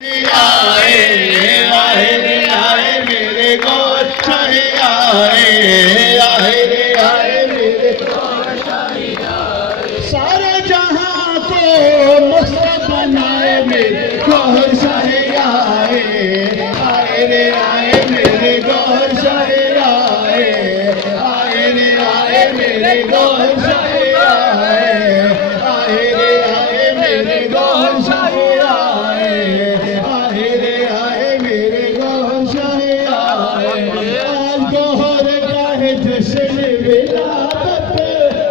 आए आए रे आए मेरे गौर शाही आए आए रे आए मेरे गौर शाही आए। सारे जहां को मस्त बनाए मेरे गौर शाही आए आए रे आए मेरे गौर शाही आए आए रे आए मेरे गौर शाही आए आए रे आए मेरे गौर शाही जश्न विलादत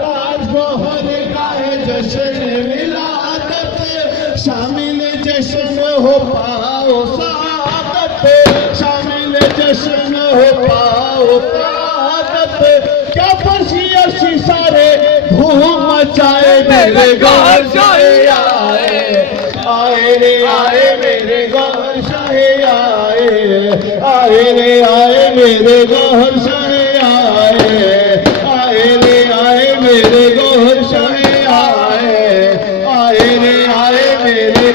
आज गोहर का है जश्न विलादत शामिल जश्न हो पाओ सादत शामिल जश्न हो पाओ सादत क्या फर्शी अर्शी सारे धूम मचाए मेरे गौर शाही आए आए रे आए मेरे गौर शाही आए आए रे आए मेरे गौर शाही आए रे आए मेरे गौर शाही आए आए रे आए मेरे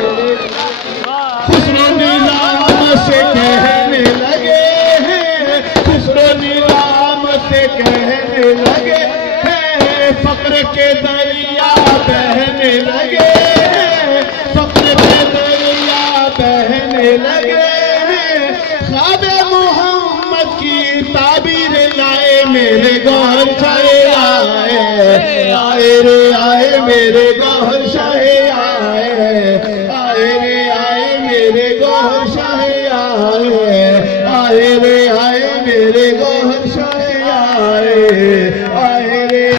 खुसरो नीलाम से कहने लगे हैं खुसरो नीलाम से कहने लगे हैं फक्र के दरिया बहने लगे हैं फक्र के दरिया बहने लगे हैं ख्वाबे मोहम्मद की ताबीर लाए मेरे गौर शाही आए आए रे आए मेरे गौर